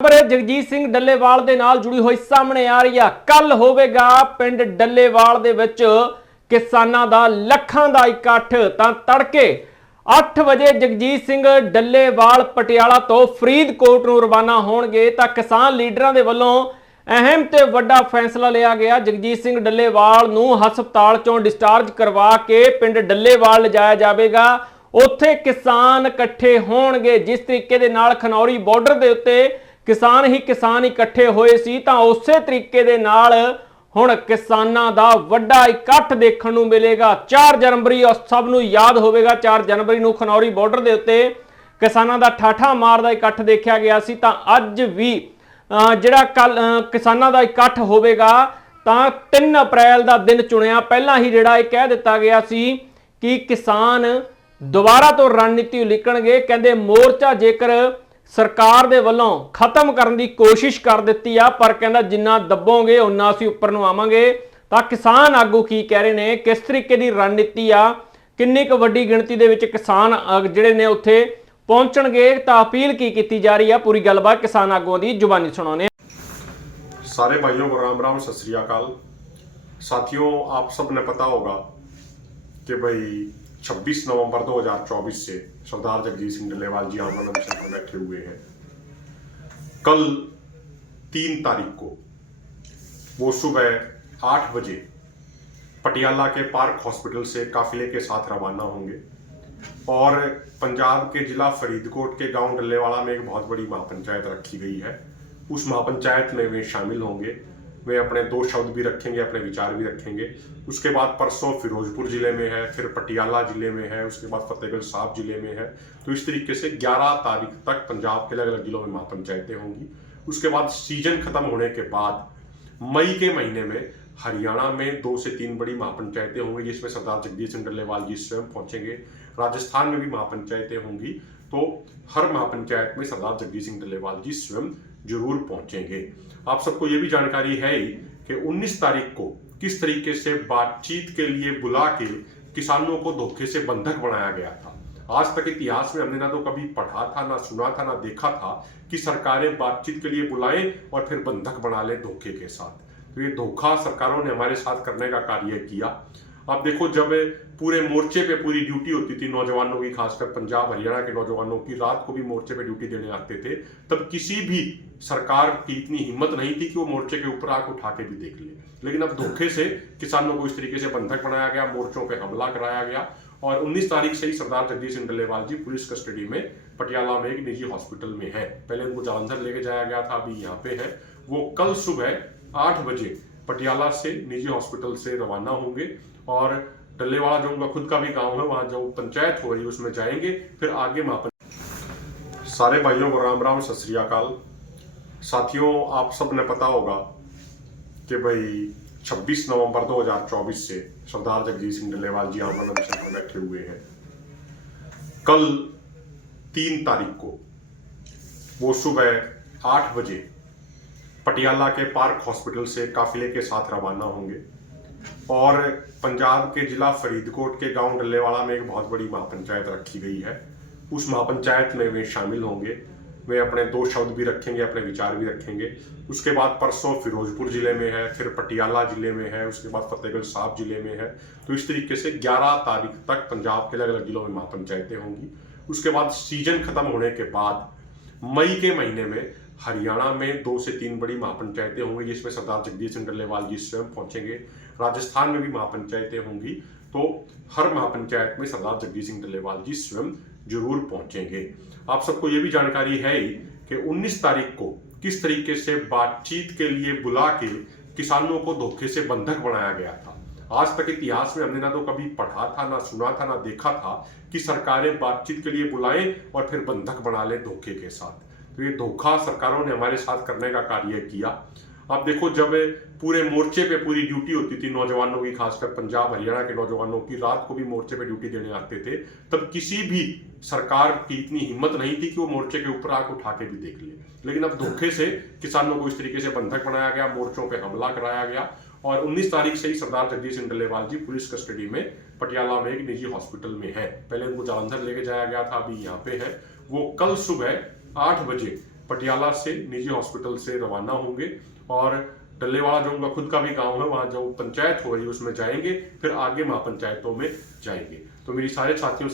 खबर जगजीत सिंह डੱਲੇਵਾਲ ਦੇ ਨਾਲ जुड़ी हुई सामने आ रही है। कल होवेगा पिंड डੱਲੇਵਾਲ ਦੇ ਵਿੱਚ किसानां ਦਾ ਲੱਖਾਂ ਦਾ ਇਕੱਠ। ਤਾਂ ਤੜਕੇ 8 ਵਜੇ ਜਗਜੀਤ ਸਿੰਘ ਡੱਲੇਵਾਲ ਪਟਿਆਲਾ ਤੋਂ ਫਰੀਦਕੋਟ ਨੂੰ ਰਵਾਨਾ ਹੋਣਗੇ। ਤਾਂ ਕਿਸਾਨ ਲੀਡਰਾਂ ਦੇ ਵੱਲੋਂ ਅਹਿਮ ਤੇ ਵੱਡਾ ਫੈਸਲਾ ਲਿਆ ਗਿਆ। ਜਗਜੀਤ ਸਿੰਘ ਡੱਲੇਵਾਲ ਨੂੰ ਹਸਪਤਾਲ ਚੋਂ ਡਿਸਚਾਰਜ ਕਰਵਾ ਕੇ ਪਿੰਡ ਡੱਲੇਵਾਲ ਲਿਜਾਇਆ ਜਾਵੇਗਾ। ਉੱਥੇ ਕਿਸਾਨ ਇਕੱਠੇ ਹੋਣਗੇ। ਜਿਸ ਤਰੀਕੇ ਦੇ ਨਾਲ ਖਨੌਰੀ ਬਾਰਡਰ ਦੇ ਉੱਤੇ किसान ही किसान इकट्ठे होए सी, तां उसे तरीके दे नाल हुण किसानां दा वड्डा इकट्ठ देखण नूं मिलेगा। 4 जनवरी सब नूं याद होवेगा, 4 जनवरी नूं खनौरी बार्डर दे उत्ते किसानां दा ठाठा मारदा इकट्ठ देखिया गया सी। तां अज भी जिहड़ा कल किसानां दा इकट्ठ होवेगा तां 3 अप्रैल दा दिन चुनिया पहलां ही जिहड़ा इह कह दित्ता गया सी कि किसान दुबारा तो रणनीति लिखणगे। कहंदे मोर्चा जेकर सरकार दे वल्लों खत्म करने की कोशिश कर दी आ, पर कहना जिन्ना दबोगे उन्ना असीं उपर नूं आवांगे। तां किसान आगू की कह रहे हैं, किस तरीके की रणनीति आ, किन्नी क वड्डी गिणती दे विच किसान जिहड़े ने उत्थे पहुंचणगे, तां अपील की जा रही है। पूरी गलबात किसान आगूआं दी जुबानी सुणाउने। सारे भाइयों को राम राम, सत श्री अकाल। साथियों, आप सब ने पता होगा कि भाई 26 नवंबर 2024 से सरदार जगजीत सिंह डੱਲੇਵਾਲ जी आंदोलन मिशन पर बैठे हुए हैं। कल 3 तारीख को वो सुबह 8 बजे पटियाला के पार्क हॉस्पिटल से काफिले के साथ रवाना होंगे और पंजाब के जिला फरीदकोट के गांव डੱਲੇਵਾਲਾ में एक बहुत बड़ी महापंचायत रखी गई है। उस महापंचायत में वे शामिल होंगे। वे अपने 2 शब्द भी रखेंगे, अपने विचार भी रखेंगे। उसके बाद परसों फिरोजपुर जिले में है, फिर पटियाला जिले में है, उसके बाद फतेहगढ़ साहब जिले में है। तो इस तरीके से 11 तारीख तक पंजाब के अलग अलग जिलों में महापंचायतें होंगी। उसके बाद सीजन खत्म होने के बाद मई के महीने में हरियाणा में 2 से 3 बड़ी महापंचायतें होंगी, जिसमें सरदार जगजीत सिंह डੱਲੇਵਾਲ जी स्वयं पहुंचेंगे। राजस्थान में भी महापंचायतें होंगी। तो हर महापंचायत में सरदार जगजीत सिंह डੱਲੇਵਾਲ जी स्वयं जरूर पहुंचेंगे। आप सबको ये भी जानकारी है ही कि 19 तारीख को किस तरीके से बातचीत के लिए बुला के किसानों को धोखे से बंधक बनाया गया था। आज तक इतिहास में हमने ना तो कभी पढ़ा था, ना सुना था, ना देखा था कि सरकारें बातचीत के लिए बुलाएं और फिर बंधक बना ले धोखे के साथ। तो ये धोखा सरकारों ने हमारे साथ करने का कार्य किया। अब देखो, जब पूरे मोर्चे पे पूरी ड्यूटी होती थी नौजवानों की, खासकर पंजाब हरियाणा के नौजवानों की, रात को भी मोर्चे पे ड्यूटी देने आते थे, तब किसी भी सरकार की इतनी हिम्मत नहीं थी कि वो मोर्चे के ऊपर आके उठा के भी देख ले। लेकिन अब धोखे से किसानों को इस तरीके से बंधक बनाया गया, मोर्चों पे हमला कराया गया। और 19 तारीख से ही सरदार जगजीत सिंह डੱਲੇਵਾਲ जी पुलिस कस्टडी में पटियाला में एक निजी हॉस्पिटल में है। पहले उनको जालंधर लेके जाया गया था, अभी यहाँ पे है। वो कल सुबह 8 बजे पटियाला से निजी हॉस्पिटल से रवाना होंगे और डੱਲੇਵਾਲਾ जो उनका खुद का भी गांव है, वहां जो पंचायत हो रही है उसमें जाएंगे। फिर आगे महापंचायत। सारे भाइयों को राम राम, सत श्री अकाल। साथियों, आप सब ने पता होगा कि भाई 26 नवंबर 2024 से सरदार जगजीत सिंह डੱਲੇਵਾਲ जी आंदोलन मिशन पर बैठे हुए हैं। कल 3 तारीख को वो सुबह 8 बजे पटियाला के पार्क हॉस्पिटल से काफिले के साथ रवाना होंगे और पंजाब के जिला फरीदकोट के गांव डੱਲੇਵਾਲਾ में एक बहुत बड़ी महापंचायत रखी गई है। उस महापंचायत में वे शामिल होंगे। वे अपने 2 शब्द भी रखेंगे, अपने विचार भी रखेंगे। उसके बाद परसों फिरोजपुर जिले में है, फिर पटियाला जिले में है, उसके बाद फतेहगढ़ साहब जिले में है। तो इस तरीके से 11 तारीख तक पंजाब के अलग अलग जिलों में महापंचायतें होंगी। उसके बाद सीजन खत्म होने के बाद मई के महीने में हरियाणा में 2 से 3 बड़ी महापंचायतें होंगी, जिसमें सरदार जगजीत सिंह डੱਲੇਵਾਲ जी स्वयं पहुंचेंगे। राजस्थान में भी महापंचायतें होंगी। तो हर महापंचायत में सरदार जगजीत सिंह डੱਲੇਵਾਲ जी स्वयं जरूर पहुंचेंगे। आप सबको ये भी जानकारी है ही कि 19 तारीख को किस तरीके से बातचीत के लिए बुला के किसानों को धोखे से बंधक बनाया गया था। आज तक इतिहास में हमने ना तो कभी पढ़ा था, ना सुना था, ना देखा था कि सरकारें बातचीत के लिए बुलाएं और फिर बंधक बना ले धोखे के साथ। तो ये धोखा सरकारों ने हमारे साथ करने का कार्य किया। अब देखो, जब पूरे मोर्चे पे पूरी ड्यूटी होती थी नौजवानों की, खासकर पंजाब हरियाणा के नौजवानों की, रात को भी मोर्चे पे ड्यूटी देने आते थे, तब किसी भी सरकार की इतनी हिम्मत नहीं थी कि वो मोर्चे के ऊपर आके उठा के भी देख ले। लेकिन अब धोखे से किसानों को इस तरीके से बंधक बनाया गया, मोर्चों पे हमला कराया गया। और 19 तारीख से ही सरदार जगजीत सिंह डੱਲੇਵਾਲ जी पुलिस कस्टडी में पटियाला में एक निजी हॉस्पिटल में है। पहले उनको जालंधर लेके जाया गया था, अभी यहाँ पे है। वो कल सुबह 8 बजे पटियाला से निजी हॉस्पिटल से रवाना होंगे और डल्लेवाड़ा जो उनका खुद का भी गांव है, वहां जो पंचायत हो रही है उसमें जाएंगे, फिर आगे महापंचायतों में जाएंगे। तो मेरी सारे साथियों